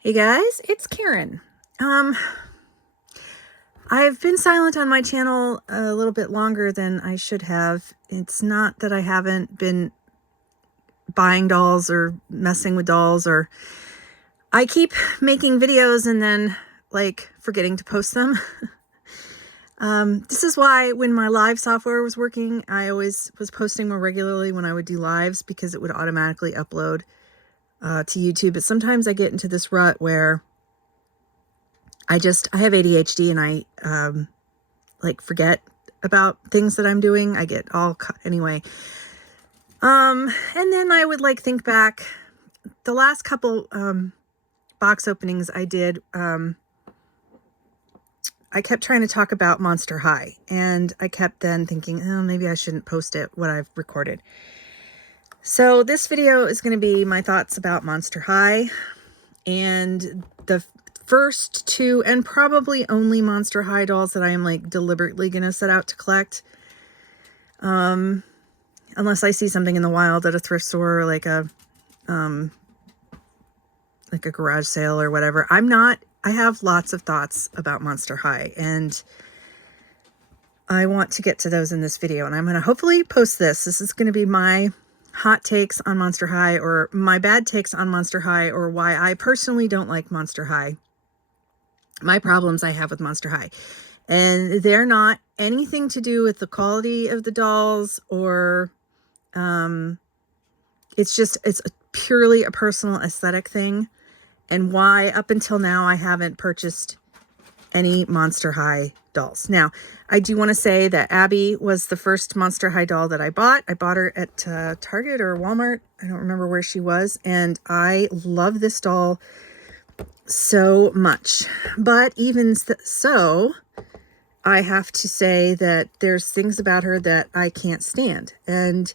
Hey guys, it's Karen. I've been silent on my channel a little bit longer than I should have. It's not that I haven't been buying dolls or messing with dolls, or I keep making videos and then forgetting to post them. This is why when my live software was working, I always was posting more regularly when I would do lives, because it would automatically upload to YouTube. But sometimes I get into this rut where I have ADHD and I forget about things that I'm doing. I get all anyway. And then I would think back the last couple box openings I did. I kept trying to talk about Monster High, and I kept then thinking, oh, maybe I shouldn't post what I've recorded. So this video is going to be my thoughts about Monster High and the first two and probably only Monster High dolls that I am deliberately going to set out to collect. Unless I see something in the wild at a thrift store, like a garage sale or whatever. I have lots of thoughts about Monster High, and I want to get to those in this video, and I'm going to hopefully post this. This is going to be my hot takes on Monster High, or my bad takes on Monster High, or why I personally don't like Monster High. My problems I have with Monster High. And they're not anything to do with the quality of the dolls, or it's purely a personal aesthetic thing, and why up until now I haven't purchased any Monster High dolls. Now, I do want to say that Abby was the first Monster High doll that I bought. I bought her at Target or Walmart. I don't remember where she was. And I love this doll so much. But even so, I have to say that there's things about her that I can't stand. And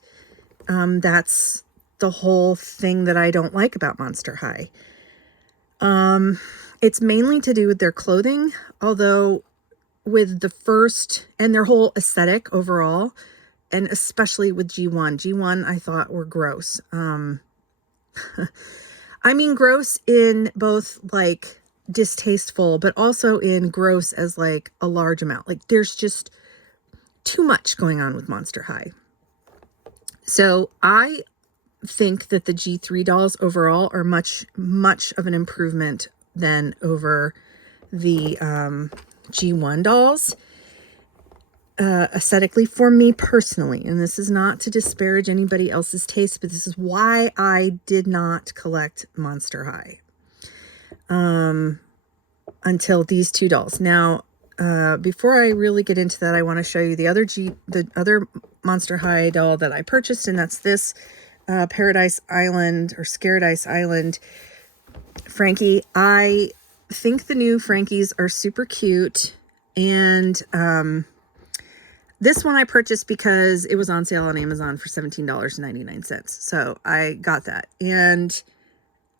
that's the whole thing that I don't like about Monster High. It's mainly to do with their clothing, although with the first and their whole aesthetic overall, and especially with G1. G1 I thought were gross. I mean gross in both distasteful, but also in gross as a large amount. There's just too much going on with Monster High. So I think that the G3 dolls overall are much of an improvement than over the G1 dolls aesthetically, for me personally. And this is not to disparage anybody else's taste, but this is why I did not collect Monster High until these two dolls. Now, before I really get into that, I want to show you the other Monster High doll that I purchased, and that's this Paradise Island, or Scare-adise Island Frankie. I think the new Frankies are super cute, and this one I purchased because it was on sale on Amazon for $17.99. So I got that, and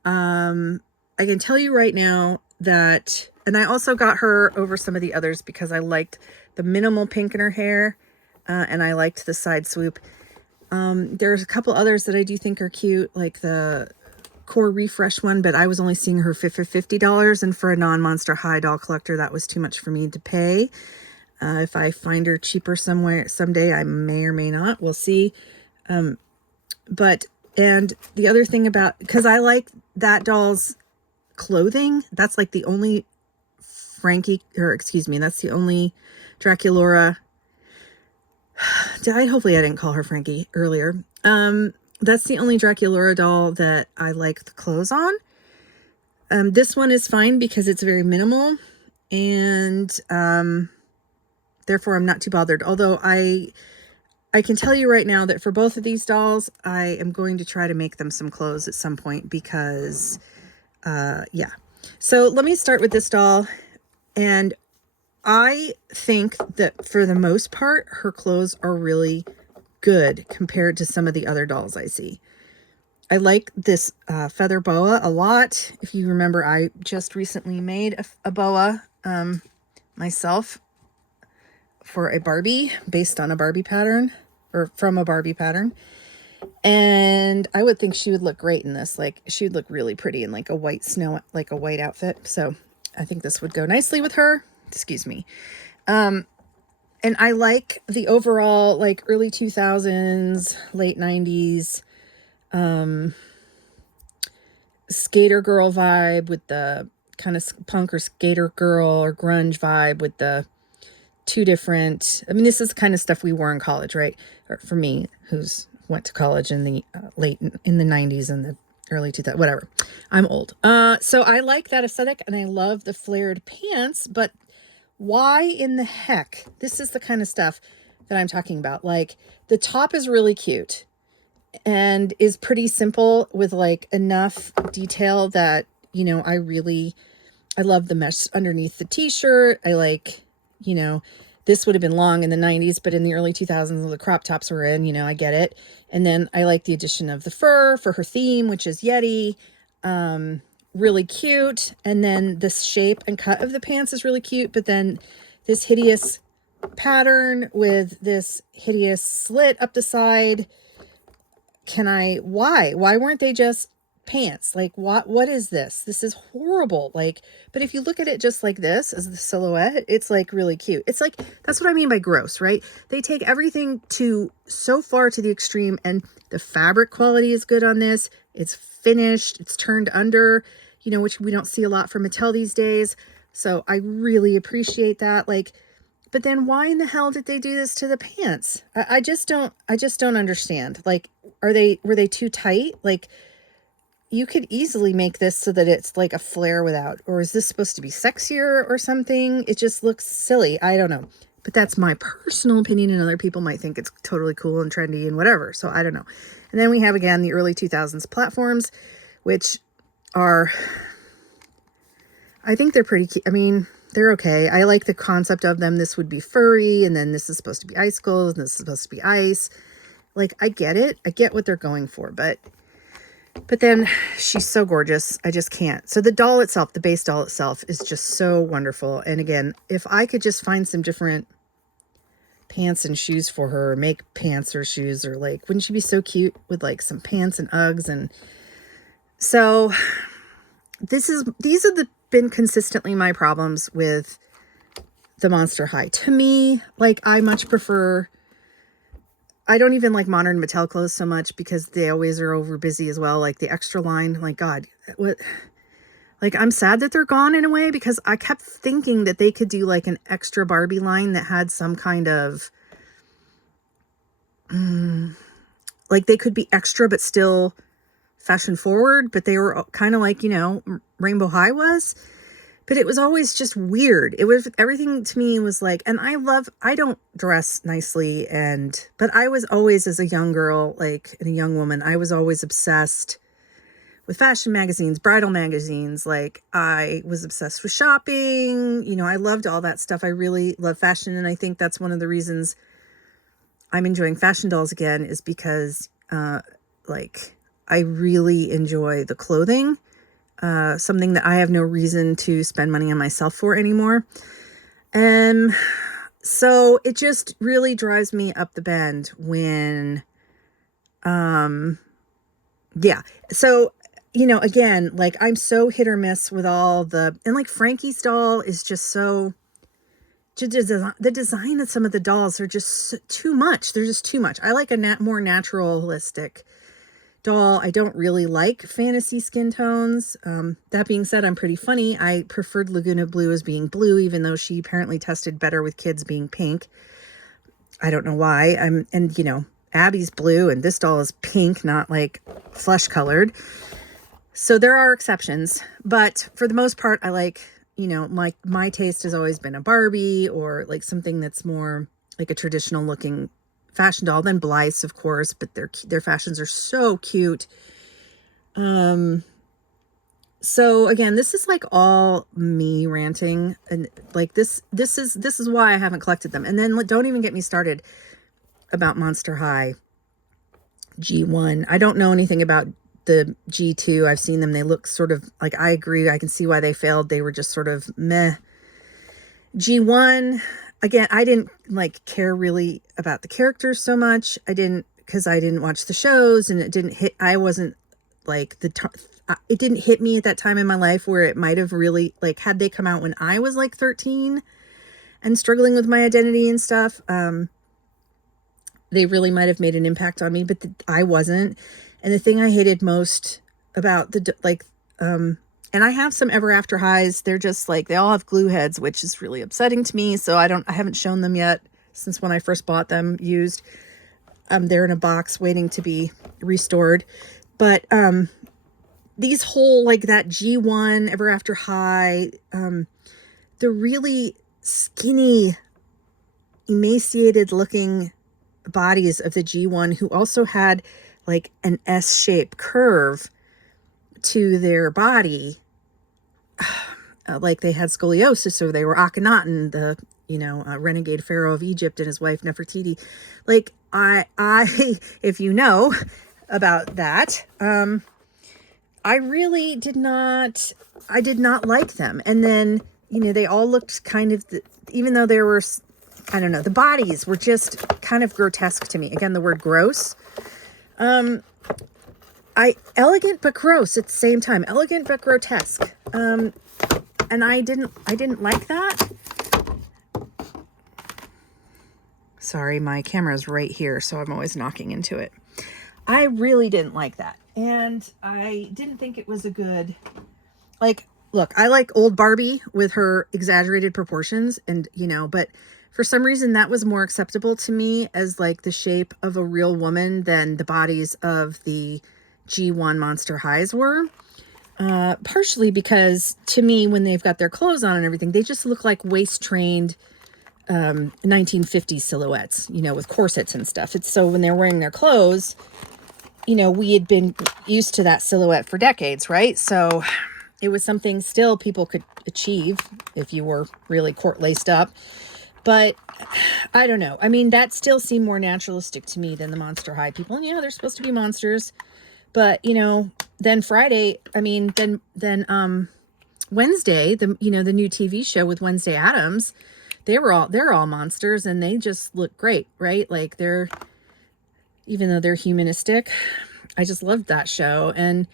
I can tell you right now that, and I also got her over some of the others because I liked the minimal pink in her hair, and I liked the side swoop. There's a couple others that I do think are cute, like the Core Refresh one, but I was only seeing her for $50, and for a non-Monster High doll collector, that was too much for me to pay. If I find her cheaper somewhere someday, I may or may not. We'll see. And the other thing about, because I like that doll's clothing, that's the only Frankie, or excuse me, that's the only Draculaura. Hopefully I didn't call her Frankie earlier. That's the only Draculaura doll that I like the clothes on. This one is fine because it's very minimal, and therefore I'm not too bothered. Although I can tell you right now that for both of these dolls, I am going to try to make them some clothes at some point because, yeah. So let me start with this doll, and I think that for the most part, her clothes are really good compared to some of the other dolls I see. I like this feather boa a lot. If you remember, I just recently made a boa myself for a Barbie, based on a Barbie pattern, or from a Barbie pattern. And I would think she would look great in this. Like, she would look really pretty in like a white like a white outfit. So I think this would go nicely with her. Excuse me. And I like the overall like early 2000s, late 90s skater girl vibe with the kind of punk or skater girl or grunge vibe with the two different, I mean, this is the kind of stuff we wore in college, right? Or for me, who's went to college in the in the 90s and the early 2000s, whatever. I'm old. So I like that aesthetic and I love the flared pants, but why in the heck? This is the kind of stuff that I'm talking about. Like, the top is really cute and is pretty simple with like enough detail that, you know, I love the mesh underneath the t-shirt. I like, you know, this would have been long in the 90s, but in the early 2000s, the crop tops were in, you know, I get it. And then I like the addition of the fur for her theme, which is Yeti. Really cute. And then the shape and cut of the pants is really cute. But then this hideous pattern with this hideous slit up the side. Why weren't they just pants? Like, what is this? This is horrible. Like, but if you look at it just like this as the silhouette, it's like really cute. It's like, that's what I mean by gross, right? They take everything to so far to the extreme, and the fabric quality is good on this. It's finished, it's turned under, you know, which we don't see a lot from Mattel these days. So I really appreciate that. Like, but then why in the hell did they do this to the pants? I just don't understand. Like, were they too tight? Like, you could easily make this so that it's like a flare without, or is this supposed to be sexier or something? It just looks silly. I don't know. But that's my personal opinion, and other people might think it's totally cool and trendy and whatever. So I don't know. And then we have, again, the early 2000s platforms, which are, I think they're pretty cute. I mean, they're okay. I like the concept of them. This would be furry, and then this is supposed to be icicles, and this is supposed to be ice. Like, I get it. I get what they're going for, but then she's so gorgeous. I just can't. So the doll itself, the base doll itself, is just so wonderful. And again, if I could just find some different pants and shoes for her, or make pants or shoes, or like, wouldn't she be so cute with like some pants and Uggs? And so these have been consistently my problems with the Monster High. To me, like, I much prefer, I don't even like modern Mattel clothes so much because they always are over busy as well. Like the extra line, like, God, what? Like, I'm sad that they're gone in a way, because I kept thinking that they could do like an extra Barbie line that had some kind of, like, they could be extra but still fashion forward, but they were kind of like, you know, Rainbow High was. But it was always just weird. It was, everything to me was like, and I don't dress nicely, but I was always, as a young girl, like, and a young woman, I was always obsessed with fashion magazines, bridal magazines. Like, I was obsessed with shopping. You know, I loved all that stuff. I really love fashion. And I think that's one of the reasons I'm enjoying fashion dolls again, is because, like, I really enjoy the clothing. Something that I have no reason to spend money on myself for anymore. And so it just really drives me up the bend when, yeah. So, you know, again, like, I'm so hit or miss with all the, and like Frankie's doll is just so, the design of some of the dolls are just too much. They're just too much. I like a more naturalistic doll. I don't really like fantasy skin tones. That being said, I'm pretty funny. I preferred Laguna Blue as being blue, even though she apparently tested better with kids being pink. I don't know why. And you know, Abby's blue and this doll is pink, not like flesh colored. So there are exceptions, but for the most part, I like, you know, my taste has always been a Barbie, or like something that's more like a traditional looking fashion doll. Then Blythe's, of course, but their fashions are so cute. So again, this is like all me ranting, and like this is why I haven't collected them. And then don't even get me started about Monster High G1. I don't know anything about the G2. I've seen them. They look sort of like, I agree. I can see why they failed. They were just sort of meh. G1, again, I didn't like care really about the characters so much. I didn't because I didn't watch the shows and it didn't hit, I wasn't like it didn't hit me at that time in my life where it might have really, like, had they come out when I was like 13 and struggling with my identity and stuff, they really might have made an impact on me, but I wasn't. And the thing I hated most about and I have some Ever After Highs. They're just like, they all have glue heads, which is really upsetting to me. So I haven't shown them yet since when I first bought them used. They're in a box waiting to be restored. But these whole, like that G1 Ever After High, the really skinny, emaciated looking bodies of the G1, who also had like an S-shaped curve to their body, like they had scoliosis or they were Akhenaten, the renegade pharaoh of Egypt, and his wife Nefertiti. Like I if you know about that, I really did not like them. And then they all looked kind of, even though there were, I don't know, the bodies were just kind of grotesque to me. Again, the word gross. Elegant but gross at the same time. Elegant but grotesque. And I didn't like that. Sorry, my camera's right here, so I'm always knocking into it. I really didn't like that. And I didn't think it was a good, like, look, I like old Barbie with her exaggerated proportions and, but for some reason that was more acceptable to me as like the shape of a real woman than the bodies of the G1 Monster Highs were. Partially because to me, when they've got their clothes on and everything, they just look like waist-trained 1950s silhouettes, with corsets and stuff. It's so when they're wearing their clothes, we had been used to that silhouette for decades, right? So it was something still people could achieve if you were really court-laced up. But I don't know. I mean, that still seemed more naturalistic to me than the Monster High people. And yeah, they're supposed to be monsters. But, then Friday, then Wednesday, the new TV show with Wednesday Addams, they're all monsters and they just look great, right? Like even though they're humanistic, I just loved that show. And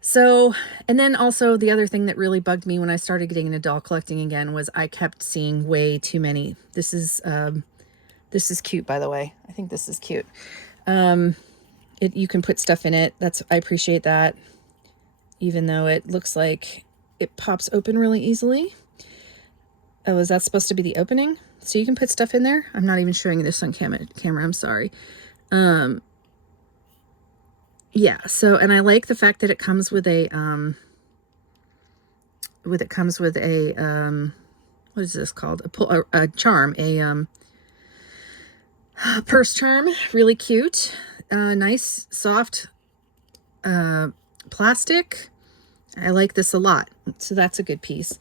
so, and then also the other thing that really bugged me when I started getting into doll collecting again was I kept seeing way too many. This is cute, by the way. I think this is cute. You can put stuff in it. I appreciate that. Even though it looks like it pops open really easily. Oh, is that supposed to be the opening? So you can put stuff in there? I'm not even showing this on camera. I'm sorry. Yeah, so, and I like the fact that it comes with a, what is this called? A charm, a purse charm, really cute, nice, soft, plastic. I like this a lot. So that's a good piece.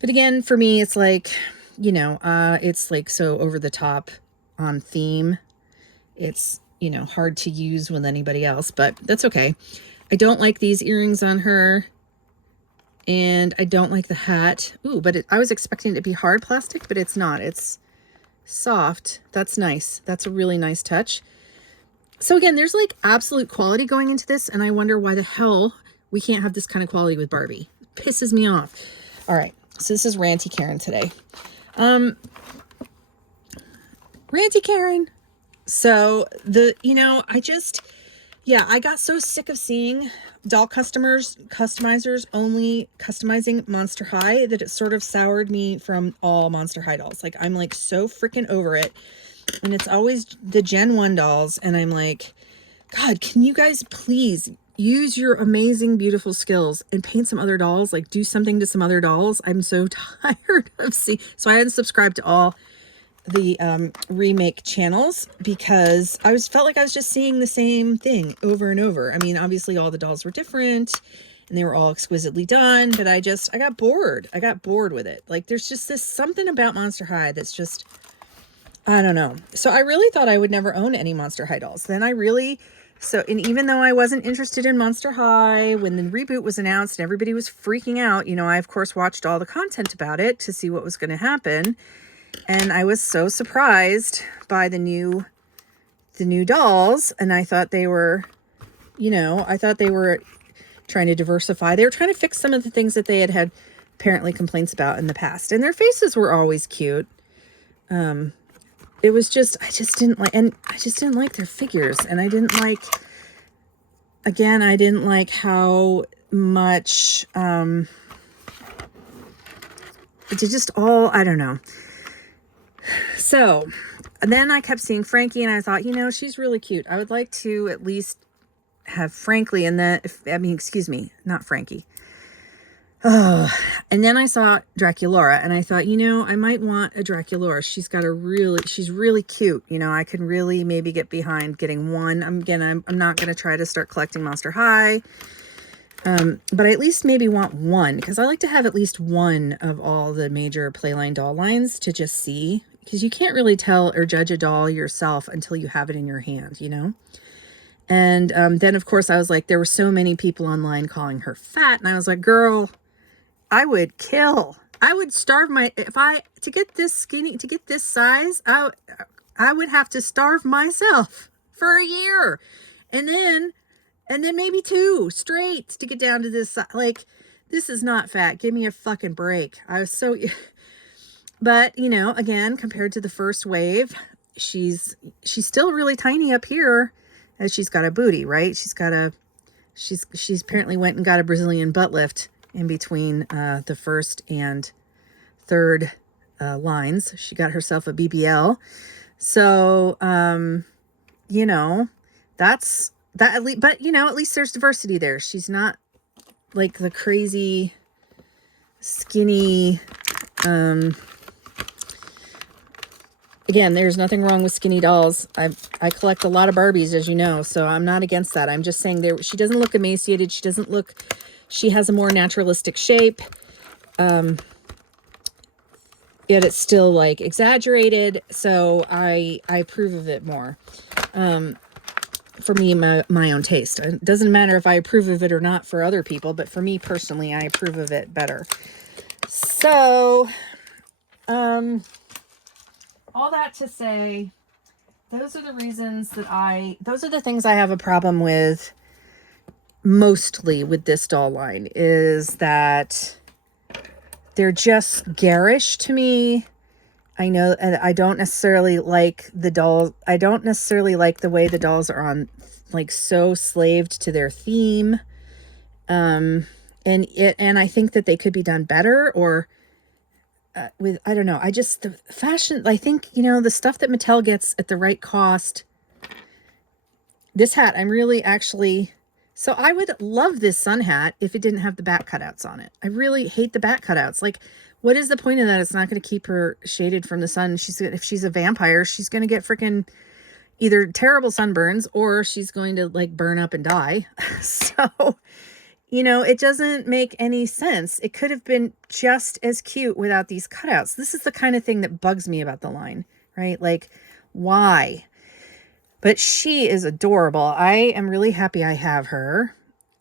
But again, for me, it's like, it's like so over the top on theme. It's, hard to use with anybody else, but that's okay. I don't like these earrings on her. And I don't like the hat. Ooh, but I was expecting it to be hard plastic, but it's not. It's soft. That's nice. That's a really nice touch. So again, there's like absolute quality going into this, and I wonder why the hell we can't have this kind of quality with Barbie. It pisses me off. All right, so this is Ranty Karen today. Ranty Karen. So I got so sick of seeing doll customizers only customizing Monster High that it sort of soured me from all Monster High dolls. Like, I'm like so freaking over it. And it's always the Gen 1 dolls. And I'm like, God, can you guys please use your amazing, beautiful skills and paint some other dolls? Like, do something to some other dolls. I'm so tired of seeing. So I unsubscribed to all the remake channels because I felt like I was just seeing the same thing over and over. I mean, obviously all the dolls were different and they were all exquisitely done, but I got bored. I got bored with it. Like, there's just something about Monster High that's just, I don't know. So I really thought I would never own any Monster High dolls. Then and even though I wasn't interested in Monster High when the reboot was announced and everybody was freaking out, I of course watched all the content about it to see what was going to happen. And I was so surprised by the new the new dolls, and I thought they were, I thought they were trying to diversify. They were trying to fix some of the things that they had apparently complaints about in the past. And their faces were always cute. It was just, I just didn't like their figures. And I didn't like, again, I didn't like how much, it just all, I don't know. So then I kept seeing Frankie, and I thought, she's really cute. I would like to at least have Frankly in that, excuse me, not Frankie. Oh, and then I saw Draculaura, and I thought, I might want a Draculaura. She's really cute. I could really maybe get behind getting one. I'm not going to try to start collecting Monster High. But I at least maybe want one, because I like to have at least one of all the major Playline doll lines to just see, because you can't really tell or judge a doll yourself until you have it in your hand, And then, of course, I was like, there were so many people online calling her fat. And I was like, girl, I would starve to get this skinny, to get this size, I would have to starve myself for a year. And then maybe 2 straight to get down to this size. Like, this is not fat. Give me a fucking break. I was so, but again, compared to the first wave, she's still really tiny up here. As she's got a booty, right? She's apparently went and got a Brazilian butt lift in between the first and third lines. She got herself a BBL. So, that's that at least, but at least there's diversity there. She's not like the crazy skinny, again, there's nothing wrong with skinny dolls. I collect a lot of Barbies, as you know, so I'm not against that. I'm just saying she doesn't look emaciated. She has a more naturalistic shape. Yet it's still like exaggerated. So I approve of it more. For me, my own taste. It doesn't matter if I approve of it or not for other people, but for me personally, I approve of it better. So, all that to say, those are the things I have a problem with mostly with this doll line, is that they're just garish to me. I know, and I don't necessarily like the dolls. I don't necessarily like the way the dolls are on, like, so slaved to their theme. And I think that they could be done better, or I don't know. The fashion, I think, the stuff that Mattel gets at the right cost. This hat, I'm really so I would love this sun hat if it didn't have the back cutouts on it. I really hate the back cutouts. Like, what is the point of that? It's not going to keep her shaded from the sun. If she's a vampire, she's going to get freaking either terrible sunburns, or she's going to like burn up and die. So, it doesn't make any sense. It could have been just as cute without these cutouts. This is the kind of thing that bugs me about the line, right? Like, why? But she is adorable. I am really happy I have her.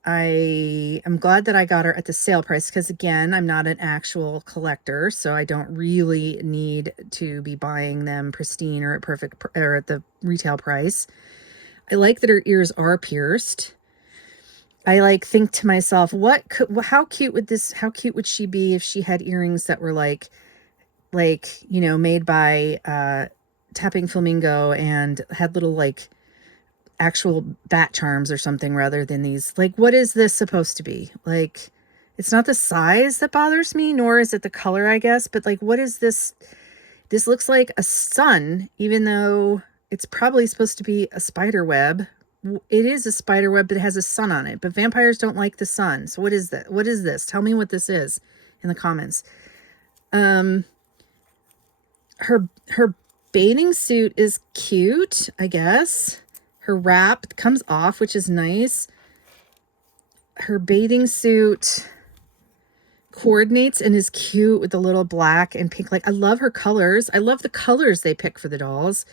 I am glad that I got her at the sale price, because again, I'm not an actual collector, so I don't really need to be buying them pristine or at the retail price. I like that her ears are pierced. I think to myself, how cute would she be if she had earrings that were like, made by Tapping Flamingo and had little like actual bat charms or something, rather than these. Like, what is this supposed to be? Like, it's not the size that bothers me, nor is it the color, I guess, but like, what is this? This looks like a sun, even though it's probably supposed to be a spider web. It is a spider web, but it has a sun on it. But vampires don't like the sun. So what is that? What is this? Tell me what this is in the comments. Her bathing suit is cute, I guess. Her wrap comes off, which is nice. Her bathing suit coordinates and is cute with the little black and pink. Like, I love her colors. I love the colors they pick for the dolls.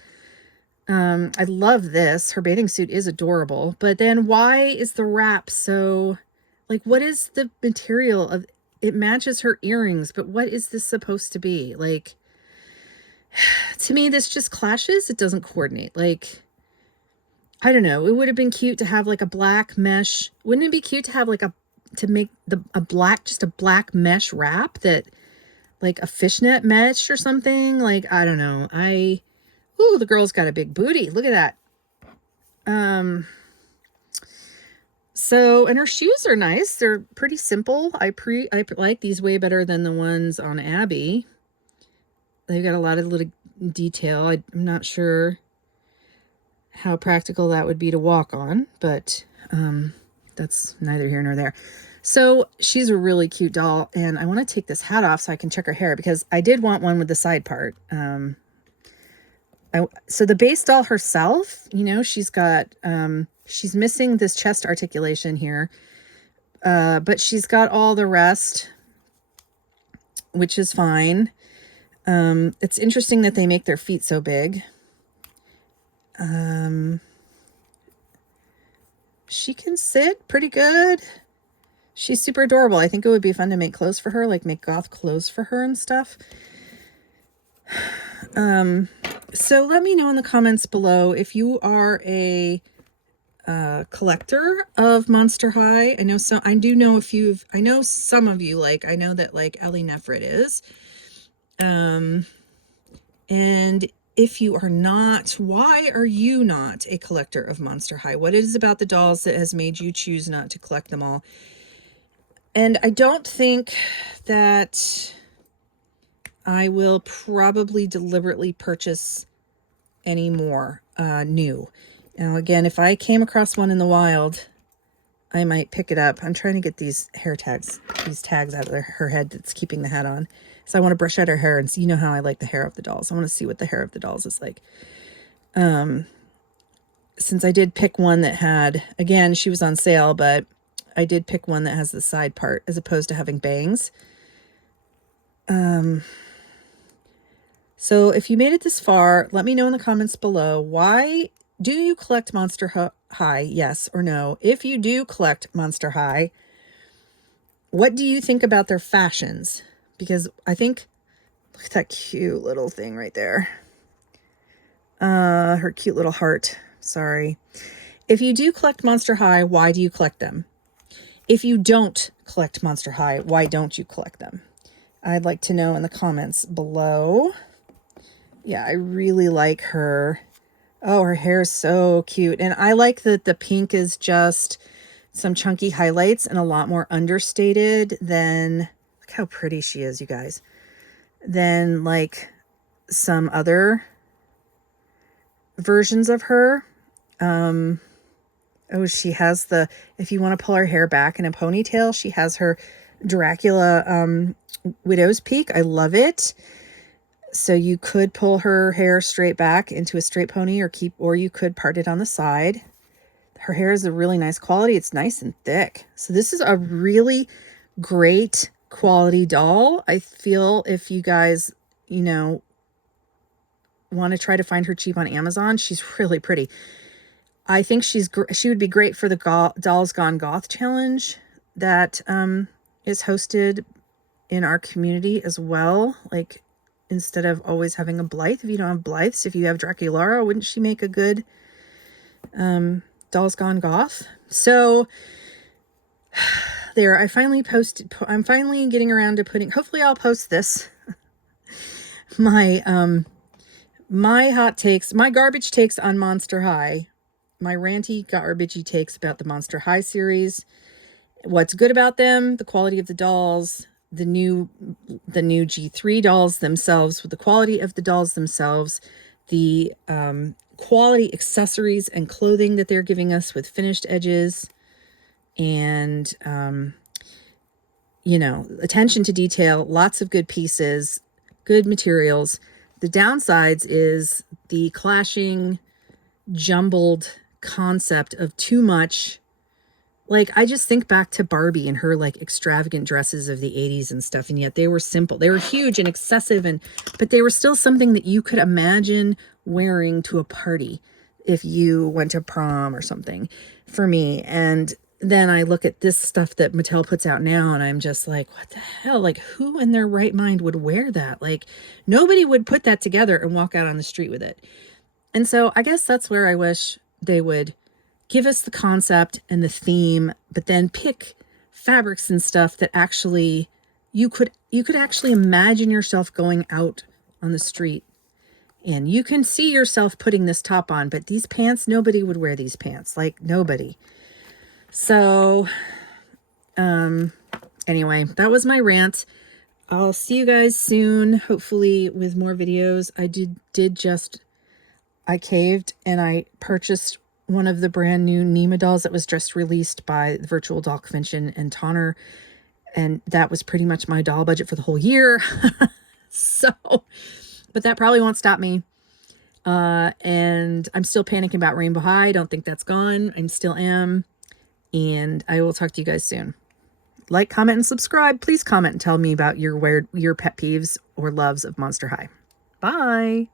I love this. Her bathing suit is adorable. But then why is the wrap so, like, what is the material of it? Matches her earrings, but what is this supposed to be? Like, to me, this just clashes. It doesn't coordinate. Like, I don't know. It would have been cute to have like a black mesh. Wouldn't it be cute to have like to make just a black mesh wrap that like a fishnet mesh or something? Like, I don't know. Ooh, the girl's got a big booty. Look at that. So, and her shoes are nice. They're pretty simple. I like these way better than the ones on Abby. They've got a lot of little detail. I'm not sure how practical that would be to walk on, but that's neither here nor there. So she's a really cute doll, and I want to take this hat off so I can check her hair, because I did want one with the side part. So the base doll herself, you know, she's got, she's missing this chest articulation here, but she's got all the rest, which is fine. It's interesting that they make their feet so big. She can sit pretty good. She's super adorable. I think it would be fun to make clothes for her, like make goth clothes for her and stuff. So let me know in the comments below if you are a collector of Monster High. I know I know some of you, like, I know that like Ellie Nefrit is. And if you are not, why are you not a collector of Monster High? What is it about the dolls that has made you choose not to collect them all? And I don't think that I will probably deliberately purchase any more new. Now, again, if I came across one in the wild, I might pick it up. I'm trying to get these tags out of her head that's keeping the hat on. So I want to brush out her hair, and you know how I like the hair of the dolls. I want to see what the hair of the dolls is like. Since I did pick one that had, again, she was on sale, but I did pick one that has the side part as opposed to having bangs. So if you made it this far, let me know in the comments below, why do you collect Monster High? Yes or no? If you do collect Monster High, what do you think about their fashions? Because I think, look at that cute little thing right there. Her cute little heart. Sorry. If you do collect Monster High, why do you collect them? If you don't collect Monster High, why don't you collect them? I'd like to know in the comments below. Yeah, I really like her. Oh, her hair is so cute. And I like that the pink is just some chunky highlights and a lot more understated than, look how pretty she is, you guys, than like some other versions of her. Oh, she has if you want to pull her hair back in a ponytail, she has her Dracula widow's peak. I love it. So you could pull her hair straight back into a straight pony, or you could part it on the side. Her hair is a really nice quality. It's nice and thick. So this is a really great quality doll. I feel if you guys, you know, want to try to find her cheap on Amazon, she's really pretty. I think she would be great for the Dolls Gone Goth challenge that is hosted in our community as well. Like, instead of always having a Blythe, if you don't have Blythes, if you have Draculaura, wouldn't she make a good Dolls Gone Goth? So there, I'm finally getting around to putting, hopefully I'll post this, my hot takes, my garbage takes on Monster High, my ranty garbagey takes about the Monster High series, what's good about them, the quality of the dolls, the new G3 dolls themselves, with the quality of the dolls themselves, the quality accessories and clothing that they're giving us with finished edges, and you know, attention to detail, lots of good pieces, good materials. The downsides is the clashing, jumbled concept of too much. Like, I just think back to Barbie and her like extravagant dresses of the 80s and stuff, and yet they were simple. They were huge and excessive, but they were still something that you could imagine wearing to a party if you went to prom or something, for me. And then I look at this stuff that Mattel puts out now, and I'm just like, what the hell? Like, who in their right mind would wear that? Like, nobody would put that together and walk out on the street with it. And so I guess that's where I wish they would give us the concept and the theme, but then pick fabrics and stuff that actually you could actually imagine yourself going out on the street, and you can see yourself putting this top on. But these pants, nobody would wear these pants, like nobody. So anyway, that was my rant. I'll see you guys soon, hopefully with more videos. I caved and I purchased one of the brand new Nema dolls that was just released by the Virtual Doll Convention and Tonner. And that was pretty much my doll budget for the whole year. So, but that probably won't stop me. And I'm still panicking about Rainbow High. I don't think that's gone. I still am. And I will talk to you guys soon. Like, comment, and subscribe. Please comment and tell me about your pet peeves or loves of Monster High. Bye.